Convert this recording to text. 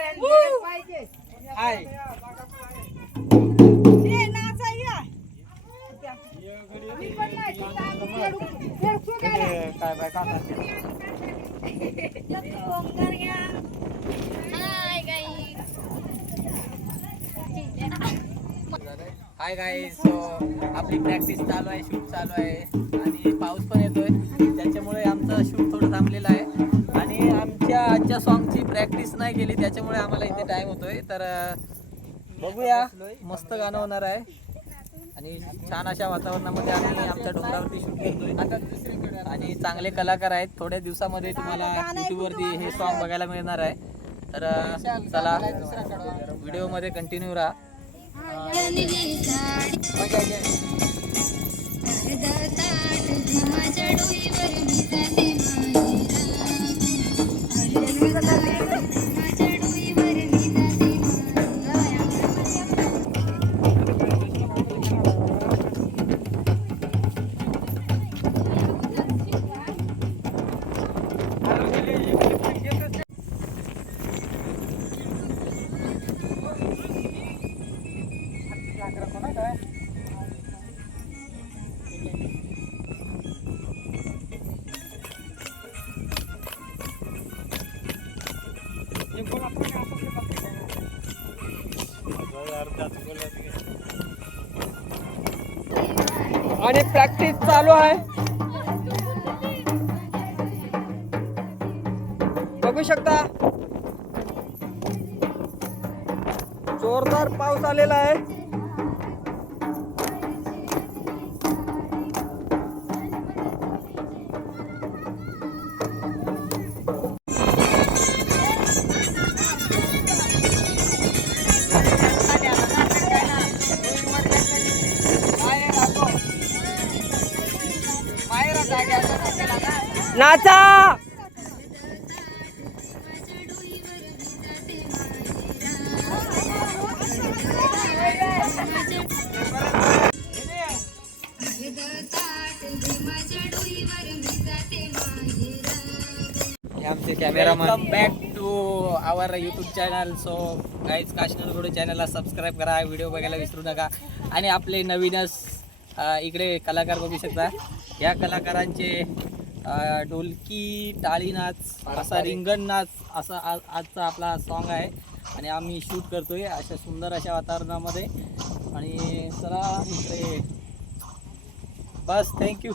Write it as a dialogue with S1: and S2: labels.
S1: काय
S2: hi
S3: guys so आपली practice चालू आहे शूट चालू आहे. आणि पाऊस पण सॉन्गची प्रॅक्टिस नाही केली त्याच्यामुळे आम्हाला इथे टाइम होतोय. तर बघूया. मस्त गाणं होणार आहे. आणि छान अशा वातावरणामध्ये आम्ही आमच्या डोंगरावरती शूट करतोय. आणि चांगले कलाकार आहेत. थोड्या दिवसामध्ये तुम्हाला युट्यूबवरती हे सॉन्ग बघायला मिळणार आहे. तर चला व्हिडिओमध्ये कंटिन्यू राहा. आणि प्रॅक्टिस चालू आहे. बघू शकता. जोरदार पाऊस आलेला आहे. नाचा. आमचे cameraman back to our YouTube channel so guys Kashmir Guddu चॅनलला सबस्क्राईब करा. व्हिडिओ बघायला विसरू नका. आणि आपले नवीनच इकडे कलाकार बघू शकता. या कलाकारांचे अ, ढोलकी टाळी नाच असा रिंगण नाच असा आजचा आपला सॉन्ग आहे. आणि आम्ही शूट करतोय अशा सुंदर अशा वातावरणामध्ये. आणि चला इकडे. बस थँक्यू